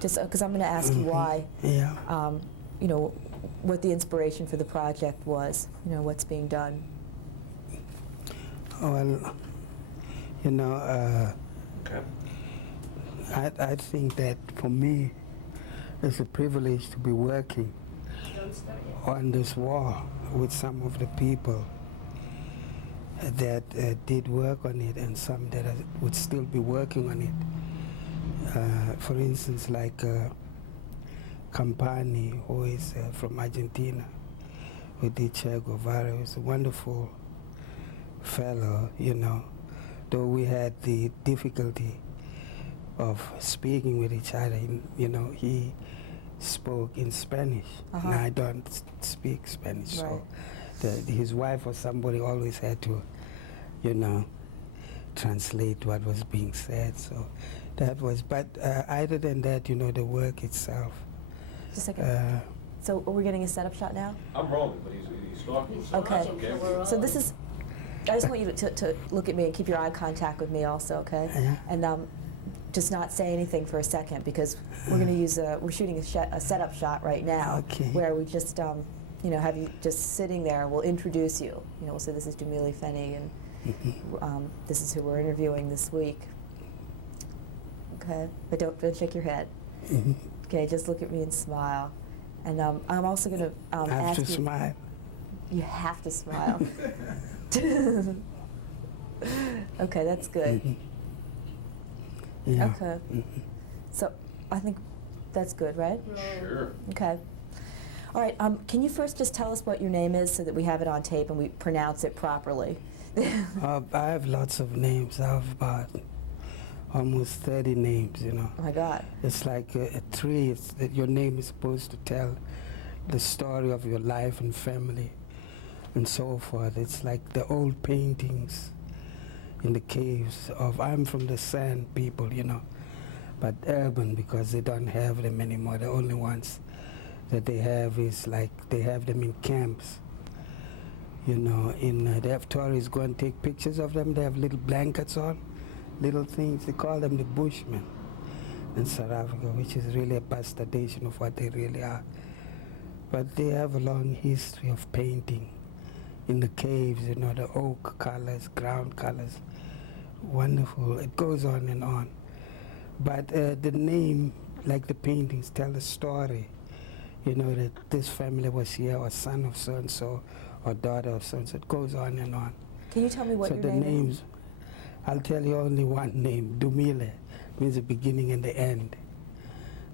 Just because I'm going to ask you why, Yeah. you know, what the inspiration for the project was, you know, what's being done. Well, you know, Okay. I think that for me, it's a privilege to be working on this war with some of the people that did work on it and some that would still be working on it. For instance, like Campani, who is from Argentina, who did Che Guevara, was a wonderful fellow, you know, though we had the difficulty of speaking with each other. You know, he spoke in Spanish, and I don't speak Spanish, Right. so his wife or somebody always had to, you know, translate what was being said. So that was, but other than that, you know, the work itself. Just a second. So are we getting a setup shot now? I'm rolling, but he's talking. So Okay. That's okay. So this is, I just want you to look at me and keep your eye contact with me also, okay? Yeah. And just not say anything for a second, because we're going to use we're shooting a setup shot right now, Okay. where we just, you know, have you just sitting there. We'll introduce you. You know, we'll say this is Dumile Feni, and this is who we're interviewing this week. Okay, but don't shake your head. Okay, just look at me and smile. And I'm also going to I have ask to you. smile. You have to smile. Okay, that's good. Yeah. Okay. So I think that's good, right? Sure. Okay. All right. Can you first just tell us what your name is so that we have it on tape and we pronounce it properly? I have lots of names. I have about almost 30 names, you know. Oh my God. It's like a tree. It's that your name is supposed to tell the story of your life and family and so forth. It's like the old paintings in the caves of, I'm from the sand people, you know, but urban, because they don't have them anymore. The only ones that they have is like, they have them in camps. You know, they have tourists go and take pictures of them. They have little blankets on, little things. They call them the Bushmen in South Africa, which is really a bastardization of what they really are. But they have a long history of painting in the caves, you know, the oak colors, ground colors. Wonderful. It goes on and on. But the name, like the paintings, tell a story. You know, that this family was here, or son of so-and-so, or daughter of so-and-so. It goes on and on. Can you tell me what So your the name names, is? I'll tell you only one name. Dumile means the beginning and the end.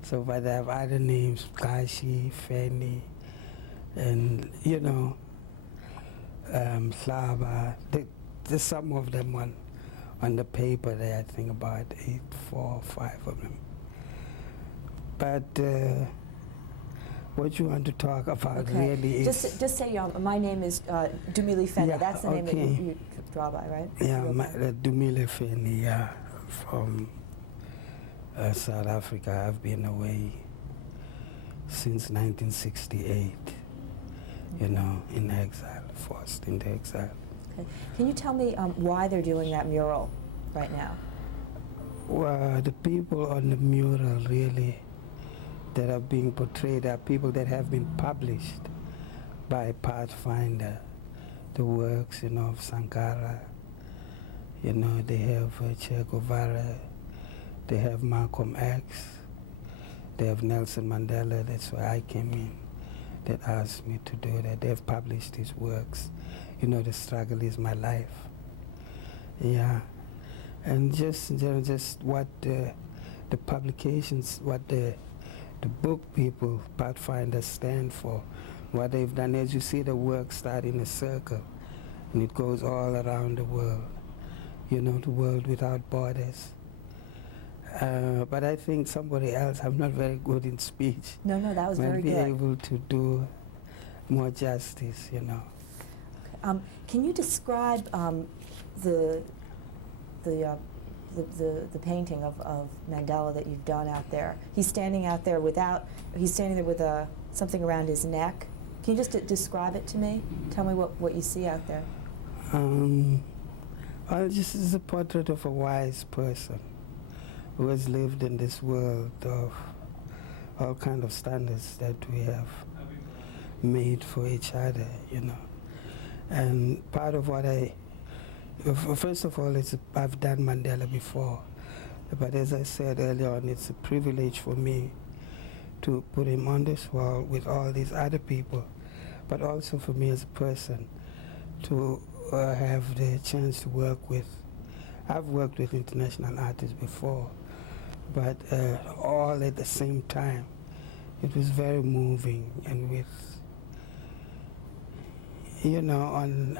So, but I have other names, Kashi, Feni, and, you know, Slava. There's some of them on the paper there, I think about 4 or 5 of them. But what you want to talk about really is... Just say, my name is Dumile Feni. Yeah, That's the name that okay. you draw by, right? Yeah, Dumile Feni, yeah, from South Africa. I've been away since 1968, you know, in exile, forced into exile. Okay. Can you tell me why they're doing that mural right now? Well, the people on the mural really that are being portrayed are people that have been published by Pathfinder, the works, you know, of Sankara. You know, they have Che Guevara, they have Malcolm X, they have Nelson Mandela. That's why I came in, that asked me to do that. They've published his works. You know, The Struggle Is My Life. Yeah. And just what the publications, what the book people, Pathfinder, stand for, what they've done. As you see, the work start in a circle, and it goes all around the world. You know, the world without borders. But I think somebody else, I'm not very good in speech, No, that was very might be good. able to do more justice, you know. Okay. Can you describe the painting of Mandela that you've done out there? He's standing out there he's standing there with something around his neck. Can you just describe it to me? Tell me what you see out there. Well, this is a portrait of a wise person who has lived in this world of all kind of standards that we have made for each other, you know. And part of what first of all, I've done Mandela before, but as I said earlier on, it's a privilege for me to put him on this wall with all these other people, but also for me as a person to have the chance to work with. I've worked with international artists before, but all at the same time. It was very moving, and with, you know, on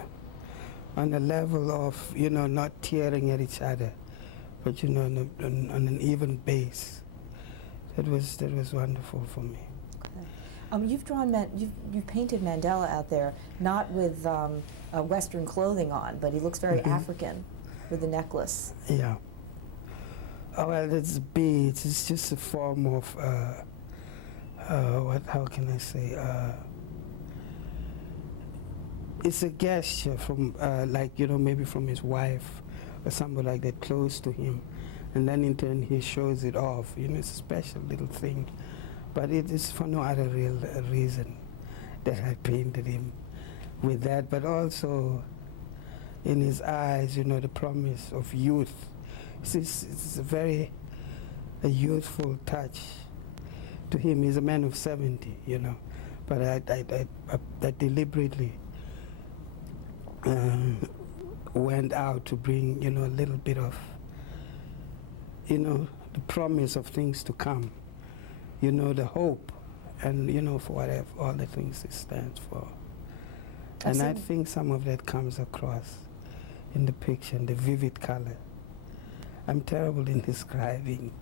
a level of, you know, not tearing at each other, but, you know, on an even base. That was wonderful for me. Okay. You've painted Mandela out there, not with Western clothing on, but he looks very African with the necklace. Yeah. Oh, well, it's beads. It's just a form of how can I say? It's a gesture from, like, you know, maybe from his wife or somebody like that close to him. And then in turn he shows it off. You know, it's a special little thing. But it is for no other real reason that I painted him with that. But also in his eyes, you know, the promise of youth. It's a very youthful touch. To him, he's a man of 70, you know. But I deliberately went out to bring, you know, a little bit of, you know, the promise of things to come, you know, the hope, and, you know, for whatever, all the things it stands for. And I think some of that comes across in the picture, in the vivid color. I'm terrible in describing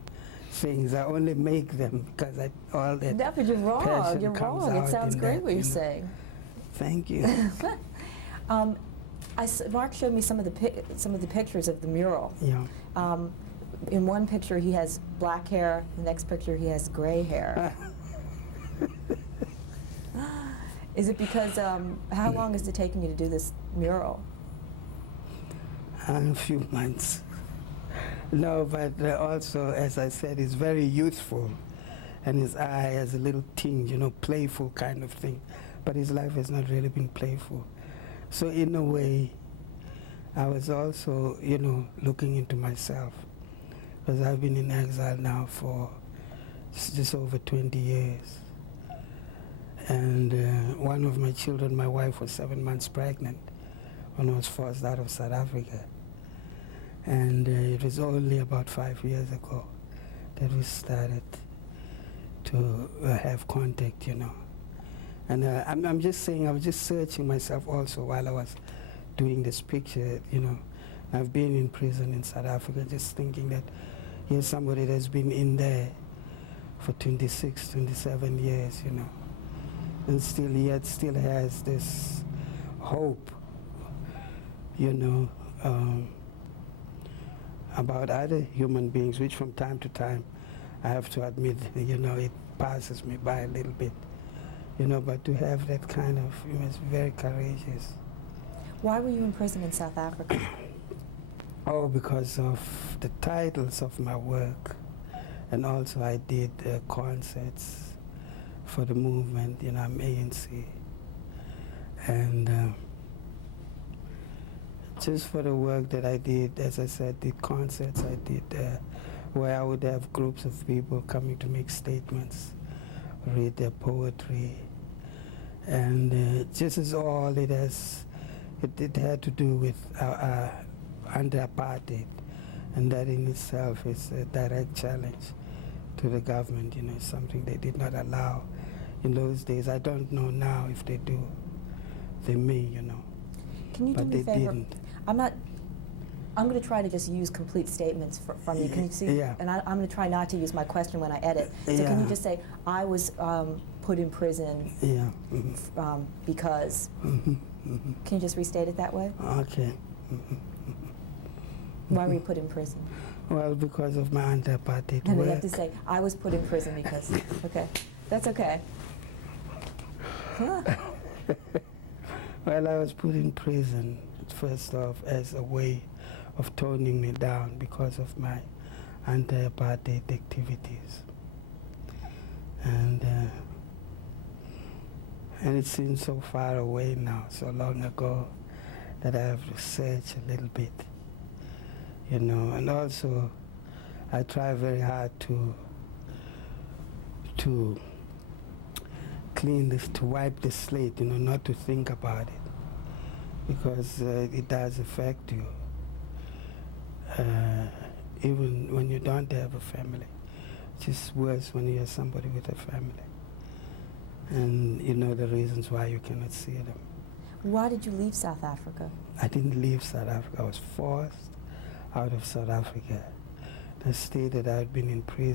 things. I only make them because all that. No, but you're wrong. passion You're comes wrong. It out sounds in great that, what you're you know. saying. Thank you. Mark showed me some of the pictures of the mural. Yeah. In one picture he has black hair. The next picture he has gray hair. Is it because? How long is it taking you to do this mural? A few months. No, but also, as I said, he's very youthful, and his eye has a little tinge, you know, playful kind of thing. But his life has not really been playful. So in a way, I was also, you know, looking into myself, because I've been in exile now for just over 20 years. And one of my children, my wife, was 7 months pregnant when I was forced out of South Africa. And it was only about 5 years ago that we started to have contact, you know. And I'm just saying, I was just searching myself also while I was doing this picture, you know. I've been in prison in South Africa, just thinking that here's somebody that's been in there for 26, 27 years, you know. And yet still has this hope, you know, about other human beings, which from time to time, I have to admit, you know, it passes me by a little bit, you know, but to have that kind of, you know, it's very courageous. Why were you in prison in South Africa? Oh, because of the titles of my work, and also I did concerts for the movement, you know, I'm ANC, and just for the work that I did, as I said, did concerts, I did where I would have groups of people coming to make statements, read their poetry, and just as all it has, it had to do with under apartheid, and that in itself is a direct challenge to the government, you know, something they did not allow in those days. I don't know now if they do. They may, you know. Can you do But me a they favor? didn't. I'm going to try to just use complete statements from you. Can you see? Yeah. And I'm going to try not to use my question when I edit. So can you just say, I was put in prison Yeah. because... Can you just restate it that way? Okay. Why were you put in prison? Well, because of my anti-apartheid And work. you have to say, I was put in prison because... Okay. That's okay. Well, I was put in prison, first off, as a way of toning me down because of my anti-apartheid activities. And it seems so far away now, so long ago, that I have to search a little bit, you know. And also, I try very hard to clean this, to wipe the slate, you know, not to think about it, because it does affect you, even when you don't have a family. It's just worse when you have somebody with a family, and you know the reasons why you cannot see them. Why did you leave South Africa? I didn't leave South Africa. I was forced out of South Africa. The state that I had been in prison